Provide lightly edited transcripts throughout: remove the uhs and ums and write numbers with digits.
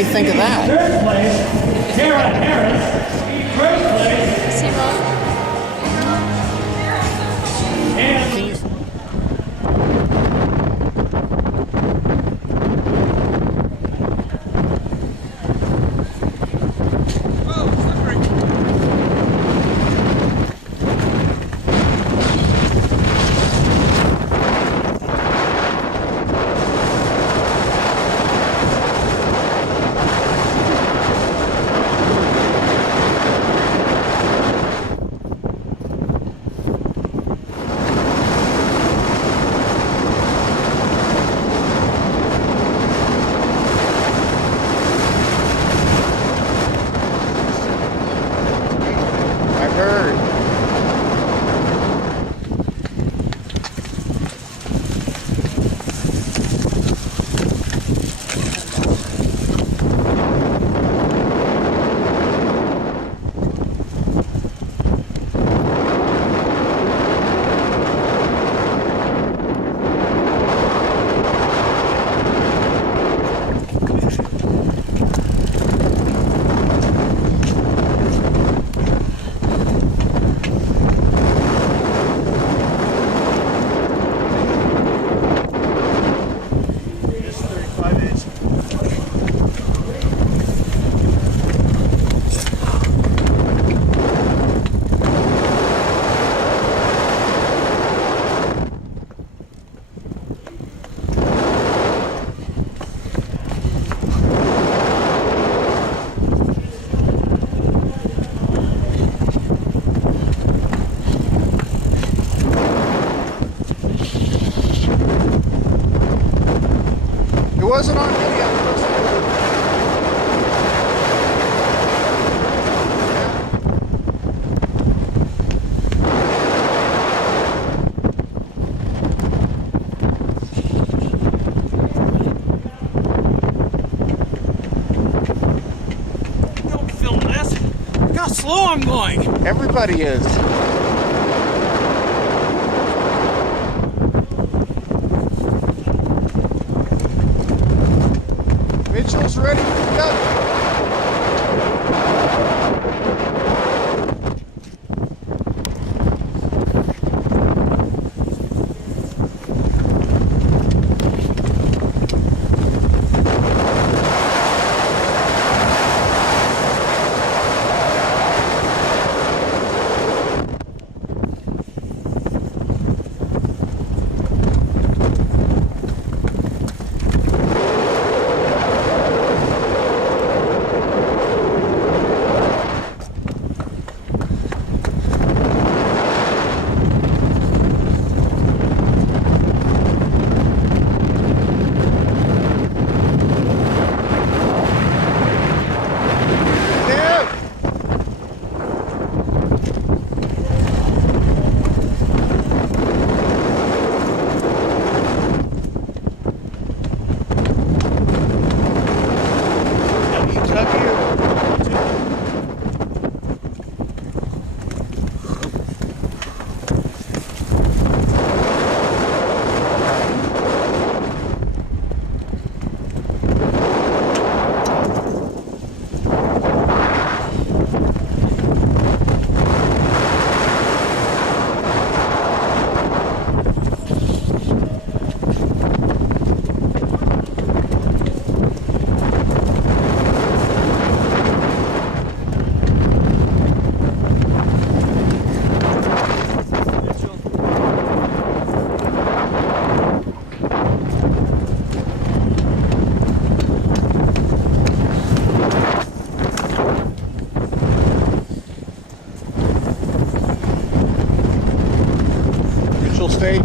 you think of that? Third place, Tara Harris. First place, Can you... wasn't on video. Don't film this. Look how slow I'm going. Everybody is. Mitchell's ready to go. State.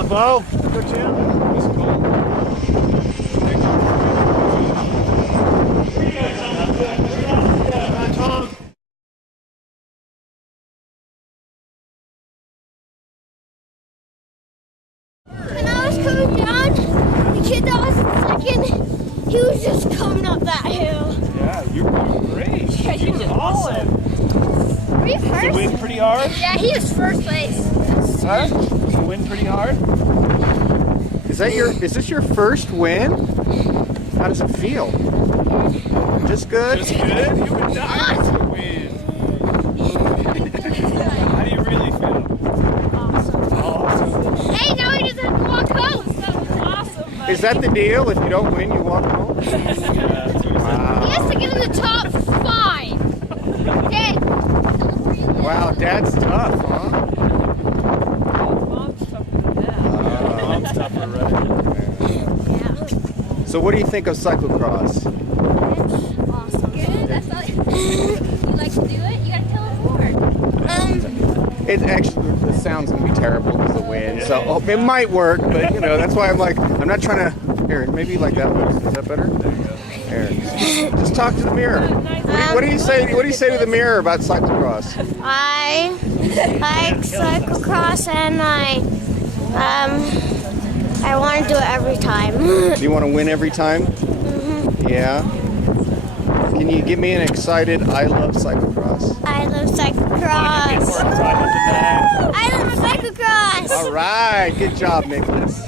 on, Bo. Good chance. When I was coming down, the kid that was in second, he was just coming up that hill. Yeah, you were doing great. Yeah, you were awesome. Were you Was the first? wind pretty hard? Yeah, he was first place. Huh? Was the wind pretty hard? Is this your first win? How does it feel? Just good? Just good? You were dying to win. How do you really feel? Awesome. Hey, now he doesn't have to walk home. That was awesome. Buddy. Is that the deal? If you don't win, you walk home? Yeah, that's what he said. Wow. He has to get in the top 5. Dad. Wow, Dad's tough, huh? Mom's tougher, right? Yeah. So what do you think of cyclocross? Awesome. Good. That's all. You like to do it? You gotta tell us more. It actually, the sound's gonna be terrible because of the wind. So it might work, but you know that's why I'm not trying to. Aaron, maybe like that better. Is that better? Aaron, just talk to the mirror. What do you say? What do you say to the mirror about cyclocross? I like cyclocross and I want to do it every time. Do you want to win every time? Yeah. Can you give me an excited I love cyclocross? I love More cyclocross. excited than that. I love cyclocross. All right, good job, Nicholas.